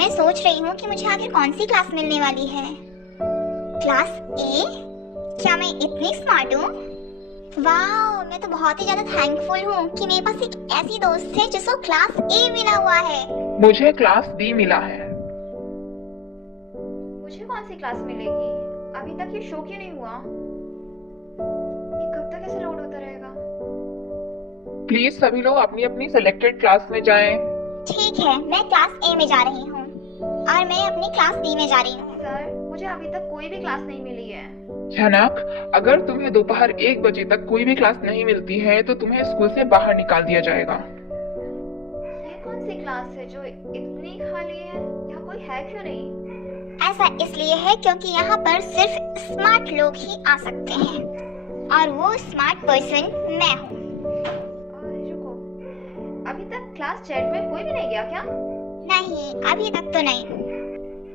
मैं सोच रही हूँ कि मुझे आखिर कौन सी क्लास मिलने वाली है। क्लास ए? क्या मैं इतनी स्मार्ट हूँ? वाह, मैं तो बहुत ही ज्यादा थैंकफुल हूँ कि मेरे पास एक ऐसी दोस्त है जिसको क्लास ए मिला हुआ है। मुझे क्लास बी मिला है। मुझे कौन सी क्लास मिलेगी? अभी तक ये शो क्यों नहीं हुआ? ये कब तक ऐसे लोड होता रहेगा? प्लीज सभी लोग अपनी अपनी सिलेक्टेड क्लास में जाएं। ठीक है, मैं क्लास ए में जा रही हूँ और मैं अपनी क्लास बी में जा रही हूँ। सर, मुझे अभी तक कोई भी क्लास नहीं मिली है। जनक, अगर तुम्हें दोपहर 1 बजे तक कोई भी क्लास नहीं मिलती है तो तुम्हें स्कूल से बाहर निकाल दिया जाएगा। ये कौन सी क्लास है जो इतनी खाली है? यहाँ कोई है क्यों नहीं? ऐसा इसलिए है क्योंकि यहाँ पर सिर्फ स्मार्ट लोग ही आ सकते हैं और वो स्मार्ट पर्सन मैं हूँ। रुको, अभी तक क्लास चैट में कोई भी नहीं गया क्या? नहीं, अभी तक तो नहीं।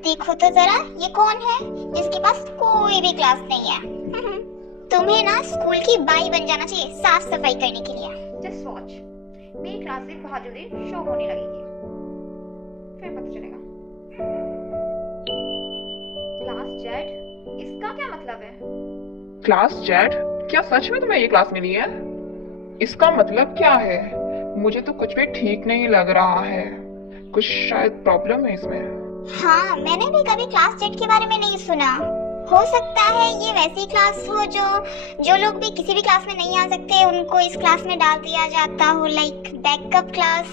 देखो तो जरा, ये कौन है जिसके पास कोई भी क्लास नहीं है? तुम्हें ना स्कूल की बाई बन जाना चाहिए साफ सफाई करने के लिए। जस्ट वॉच, मेरी क्लास एक बहुत जल्दी शो होने लगेगी, फिर पता चलेगा। क्लास चैट, इसका क्या मतलब है? Class chat? क्या सच में तुम्हें ये क्लास मिली है? इसका मतलब क्या है? मुझे तो कुछ भी ठीक नहीं लग रहा है। कुछ शायद प्रॉब्लम है इसमें। हाँ, मैंने भी कभी क्लास चैट के बारे में नहीं सुना। हो सकता है ये वैसी क्लास हो जो लोग भी किसी भी क्लास में नहीं आ सकते उनको इस क्लास में डाल दिया जाता हो, लाइक बैकअप क्लास।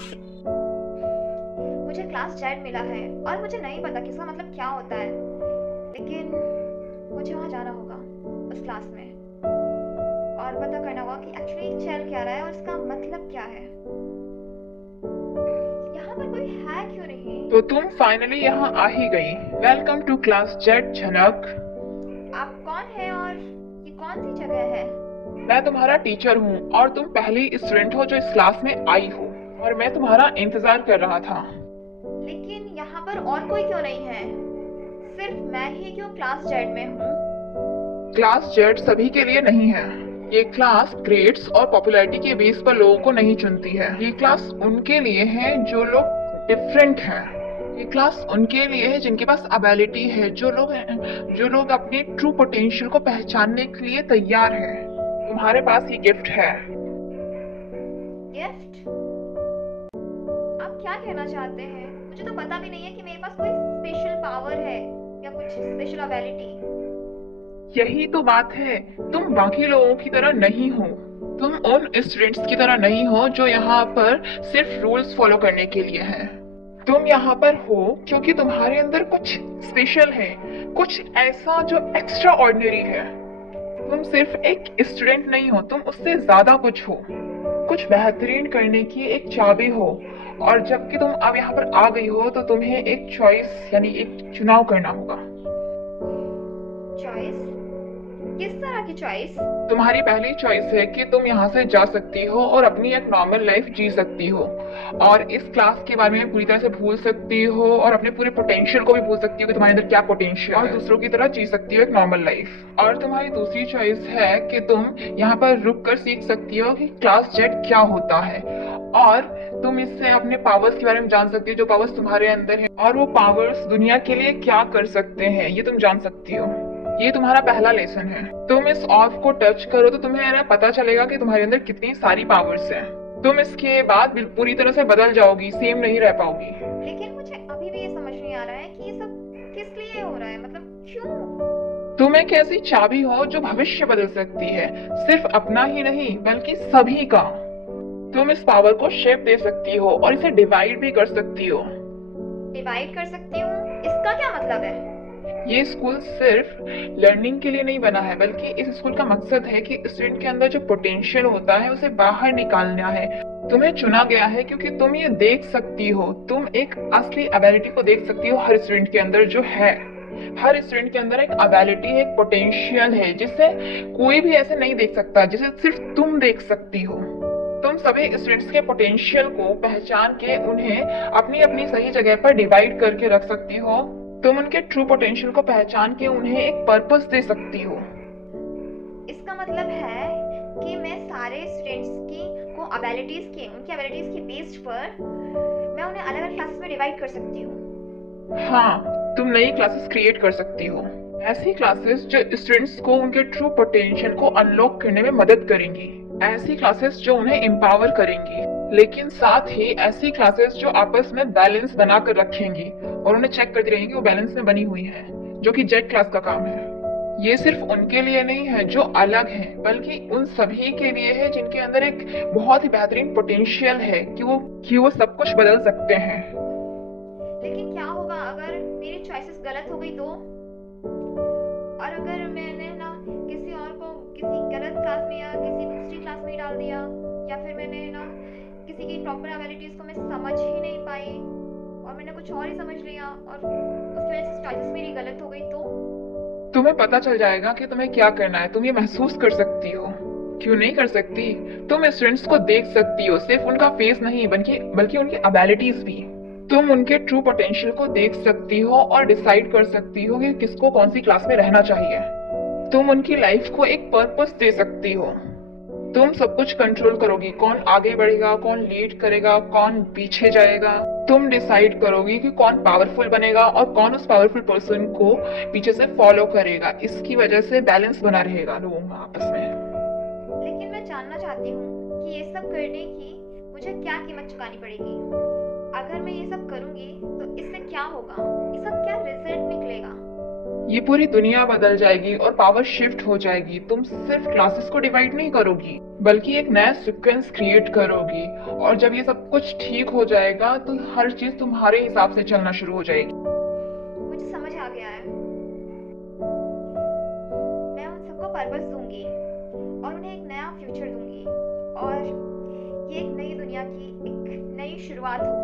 मुझे क्लास चैट मिला है और मुझे नहीं पता कि इसका मतलब क्या होता है, लेकिन मुझे वहाँ जाना होगा उस क्लास में और पता करना होगा कि एक्चुअली चल क्या रहा है और इसका मतलब क्या है। यहाँ पर कोई है क्यों नहीं? तो तुम फाइनली यहाँ आ ही गई। वेलकम टू क्लास चैट जनक। आप कौन है और ये कौन सी जगह है? मैं तुम्हारा टीचर हूँ और तुम पहली स्टूडेंट हो जो इस क्लास में आई हो और मैं तुम्हारा इंतजार कर रहा था। लेकिन यहाँ पर और कोई क्यों नहीं है? सिर्फ मैं ही क्यों क्लास चैट में हूँ? क्लास चैट सभी के लिए नहीं है। ये क्लास ग्रेड्स और पॉपुलैरिटी के बेस पर लोगों को नहीं चुनती है। ये क्लास उनके लिए है जो लोग डिफरेंट हैं। ये क्लास उनके लिए है जिनके पास एबिलिटी है, जो लोग अपने ट्रू पोटेंशियल को पहचानने के लिए तैयार हैं। तुम्हारे पास ये गिफ्ट है। गिफ्ट? आप क्या कहना चाहते हैं? मुझे तो पता भी नहीं है कि मेरे पास कोई स्पेशल पावर है या कुछ स्पेशल एबिलिटी। यही तो बात है, तुम बाकी लोगों की तरह नहीं हो। तुम उन स्टूडेंट्स की तरह नहीं हो जो यहाँ पर सिर्फ रूल्स फॉलो करने के लिए हैं। तुम यहाँ पर हो क्योंकि तुम्हारे अंदर कुछ स्पेशल है, कुछ ऐसा जो एक्स्ट्रा ऑर्डिनरी है। तुम सिर्फ एक स्टूडेंट नहीं हो, तुम उससे ज्यादा कुछ हो, कुछ बेहतरीन करने की एक चाबी हो। और जबकि तुम अब यहाँ पर आ गई हो तो तुम्हें एक चॉइस यानी एक चुनाव करना होगा। चॉइस? किस तरह की चॉइस? तुम्हारी पहली चॉइस है कि तुम यहाँ से जा सकती हो और अपनी एक नॉर्मल लाइफ जी सकती हो और इस क्लास के बारे में पूरी तरह से भूल सकती हो और अपने पूरे पोटेंशियल को भी भूल सकती हो कि तुम्हारे अंदर क्या पोटेंशियल और दूसरों की तरह जी सकती हो एक नॉर्मल लाइफ। और तुम्हारी दूसरी चॉइस है कि तुम यहाँ पर रुक कर सीख सकती हो कि क्लास चैट क्या होता है और तुम इससे अपने पावर्स के बारे में जान सकती हो, जो पावर्स तुम्हारे अंदर हैं और वो पावर्स दुनिया के लिए क्या कर सकते हैं ये तुम जान सकती हो। ये तुम्हारा पहला लेसन है। तुम इस ऑफ को टच करो तो तुम्हें ना पता चलेगा कि तुम्हारे अंदर कितनी सारी पावर्स हैं। तुम इसके बाद पूरी तरह से बदल जाओगी, सेम नहीं रह पाओगी। लेकिन मुझे अभी भी ये समझ नहीं आ रहा है कि ये सब किस लिए हो रहा है, मतलब क्यों? तुम एक ऐसी चाबी हो जो भविष्य बदल सकती है, सिर्फ अपना ही नहीं बल्कि सभी का। तुम इस पावर को शेप दे सकती हो और इसे डिवाइड भी कर सकती हो। डिवाइड कर सकती हूँ? इसका क्या मतलब है? ये स्कूल सिर्फ लर्निंग के लिए नहीं बना है बल्कि इस स्कूल का मकसद है कि स्टूडेंट के अंदर जो पोटेंशियल होता है उसे बाहर निकालना है। तुम्हें चुना गया है क्योंकि तुम ये देख सकती हो, तुम एक असली एबिलिटी को देख सकती हो हर स्टूडेंट के अंदर जो है। हर स्टूडेंट के अंदर एक एबिलिटी, एक पोटेंशियल है जिसे कोई भी ऐसे नहीं देख सकता, जिसे सिर्फ तुम देख सकती हो। तुम सभी स्टूडेंट्स के पोटेंशियल को पहचान के उन्हें अपनी अपनी सही जगह पर डिवाइड करके रख सकती हो। तुम उनके ट्रू पोटेंशियल को पहचान के उन्हें एक पर्पस दे सकती हो। इसका मतलब है कि मैं सारे स्टूडेंट्स की को एबिलिटीज के उनकी एबिलिटीज के बेस पर मैं उन्हें अलग अलग क्लासेस में डिवाइड कर सकती हूँ। हाँ, तुम नई क्लासेस क्रिएट कर सकती हो। ऐसी क्लासेस जो स्टूडेंट्स को उनके ट्रू पोटेंशियल को अनलॉक करने में मदद करेंगी। ऐसी क्लासेस जो उन्हें एम्पावर करेंगी। लेकिन साथ ही ऐसी क्लासेस जो आपस में बैलेंस बनाकर रखेंगी और उन्हें चेक करती रहेंगी वो बैलेंस में बनी हुई है, जो कि जेड क्लास का काम है। ये सिर्फ उनके लिए नहीं है जो अलग हैं, बल्कि उन सभी के लिए है जिनके अंदर एक बहुत ही बेहतरीन पोटेंशियल है कि वो सब कुछ बदल सकते हैं। लेकिन क्या होगा अगर मेरी चॉइसेस गलत हो गई तो? और अगर मैंने ना किसी और को किसी गलत क्लास में या किसी दूसरी क्लास में डाल दिया, या फिर मैंने ना किसी की प्रॉपर एबिलिटीज को मैं समझ ही नहीं पाई और मैंने कुछ और ही समझ लिया और उसकी वजह से चॉइसेस मेरी गलत हो गई तो? तुम्हें पता चल जाएगा कि तुम्हें क्या करना है। तुम ये महसूस कर सकती हो। क्यों नहीं कर सकती? तुम स्टूडेंट्स को देख सकती हो, सिर्फ उनका फेस नहीं बल्कि उनकी एबिलिटीज भी। तुम उनके ट्रू पोटेंशियल को देख सकती हो और डिसाइड कर सकती हो कि किसको कौन सी क्लास में रहना चाहिए। तुम उनकी लाइफ को एक पर्पस दे सकती हो। तुम सब कुछ कंट्रोल करोगी, कौन आगे बढ़ेगा, कौन लीड करेगा, कौन पीछे जाएगा। तुम डिसाइड करोगी कि कौन पावरफुल बनेगा और कौन उस पावरफुल पर्सन को पीछे से फॉलो करेगा। इसकी वजह से बैलेंस बना रहेगा लोगों में आपस में। लेकिन मैं जानना चाहती हूँ कि ये सब करने की मुझे क्या कीमत चुकानी पड़ेगी? अगर मैं ये सब करूंगी तो इससे क्या होगा? इसका क्या रिजल्ट निकलेगा? ये पूरी दुनिया बदल जाएगी और पावर शिफ्ट हो जाएगी। तुम सिर्फ क्लासेस को डिवाइड नहीं करोगी, बल्कि एक नया सीक्वेंस क्रिएट करोगी। और जब ये सब कुछ ठीक हो जाएगा तो हर चीज तुम्हारे हिसाब से चलना शुरू हो जाएगी। मुझे समझ आ गया है। मैं उन सबको पर्पस दूंगी और उन्हें एक नया फ्यूचर दूंगी और ये एक नई दुनिया की एक नई शुरुआत होगी।